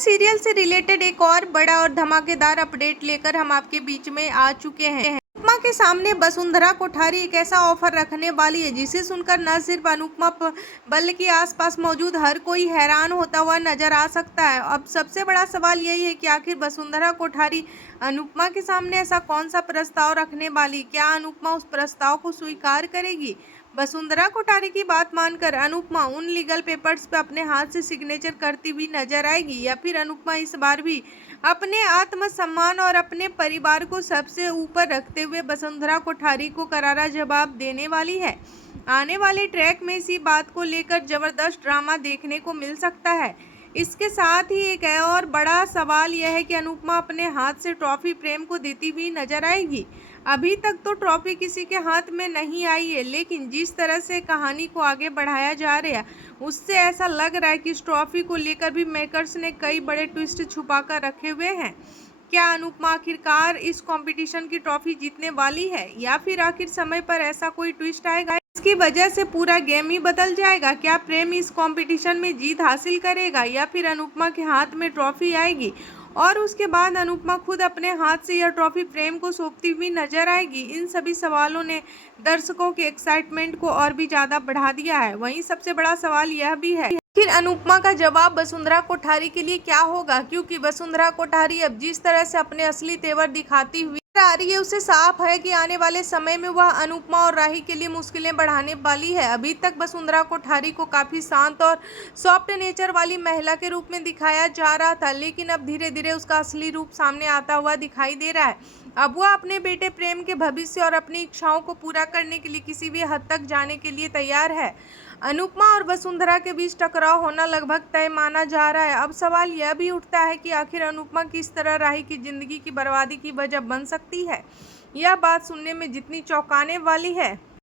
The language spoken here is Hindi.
सीरियल से रिलेटेड एक और बड़ा और धमाकेदार अपडेट लेकर हम आपके बीच में आ चुके हैं। अनुपमा के सामने वसुंधरा कोठारी एक ऐसा ऑफर रखने वाली है जिसे सुनकर न सिर्फ अनुपमा बल्कि आसपास मौजूद हर कोई हैरान होता हुआ नजर आ सकता है। अब सबसे बड़ा सवाल यही है कि आखिर वसुंधरा कोठारी अनुपमा के सामने ऐसा कौन सा प्रस्ताव रखने वाली, क्या अनुपमा उस प्रस्ताव को स्वीकार करेगी? वसुंधरा कोठारी की बात मानकर अनुपमा उन लीगल पेपर्स पे अपने हाथ से सिग्नेचर करती हुई नजर आएगी, या फिर अनुपमा इस बार भी अपने आत्मसम्मान और अपने परिवार को सबसे ऊपर रखते हुए वसुंधरा कोठारी को करारा जवाब देने वाली है? आने वाले ट्रैक में इसी बात को लेकर जबरदस्त ड्रामा देखने को मिल सकता है। इसके साथ ही एक और बड़ा सवाल यह है कि अनुपमा अपने हाथ से ट्रॉफी प्रेम को देती हुई नजर आएगी। अभी तक तो ट्रॉफी किसी के हाथ में नहीं आई है, लेकिन जिस तरह से कहानी को आगे बढ़ाया जा रहा है उससे ऐसा लग रहा है कि इस ट्रॉफी को लेकर भी मेकर्स ने कई बड़े ट्विस्ट छुपा कर रखे हुए हैं। क्या अनुपमा आखिरकार इस कंपटीशन की ट्रॉफी जीतने वाली है, या फिर आखिर समय पर ऐसा कोई ट्विस्ट आएगा इसकी वजह से पूरा गेम ही बदल जाएगा? क्या प्रेम इस कंपटीशन में जीत हासिल करेगा, या फिर अनुपमा के हाथ में ट्रॉफी आएगी और उसके बाद अनुपमा खुद अपने हाथ से यह ट्रॉफी प्रेम को सौंपती हुई नजर आएगी? इन सभी सवालों ने दर्शकों के एक्साइटमेंट को और भी ज्यादा बढ़ा दिया है। वहीं सबसे बड़ा सवाल यह भी है फिर अनुपमा का जवाब वसुंधरा कोठारी के लिए क्या होगा, क्योंकि वसुंधरा कोठारी अब जिस तरह से अपने असली तेवर दिखाती हुई आ रही है उसे साफ है कि आने वाले समय में वह अनुपमा और राही के लिए मुश्किलें बढ़ाने वाली है। अभी तक वसुंधरा कोठारी को काफी शांत और सॉफ्ट नेचर वाली महिला के रूप में दिखाया जा रहा था, लेकिन अब धीरे धीरे उसका असली रूप सामने आता हुआ दिखाई दे रहा है। अब वह अपने बेटे प्रेम के भविष्य और अपनी इच्छाओं को पूरा करने के लिए किसी भी हद तक जाने के लिए तैयार है। अनुपमा और वसुंधरा के बीच टकराव होना लगभग तय माना जा रहा है। अब सवाल यह भी उठता है कि आखिर अनुपमा किस तरह राही की जिंदगी की बर्बादी की वजह बन सकती है। यह बात सुनने में जितनी चौंकाने वाली है